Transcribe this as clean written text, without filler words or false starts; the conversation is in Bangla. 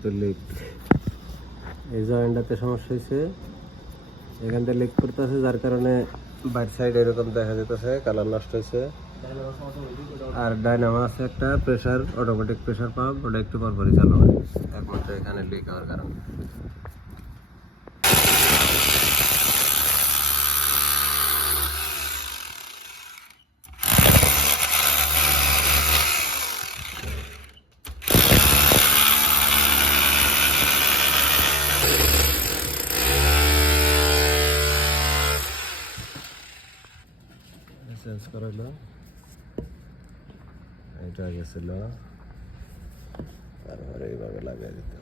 যেহেতু লিক, এই জয়েন্টটাতে সমস্যা হয়েছে, এখান থেকে লিক করতেছে, যার কারণে বাইর সাইড এরকম দেখা যেতেছে, কালার নষ্ট হয়েছে। আর ডাইনামো আছে একটা প্রেসার, অটোমেটিক প্রেসার পাম্প, ওটা একটু পরপরই চালু হয়, একমাত্র এখানে লিক হওয়ার কারণে। চেঞ্জ করাইলো, এটা গেছিল, তারপরে এইভাবে লাগিয়ে দিত।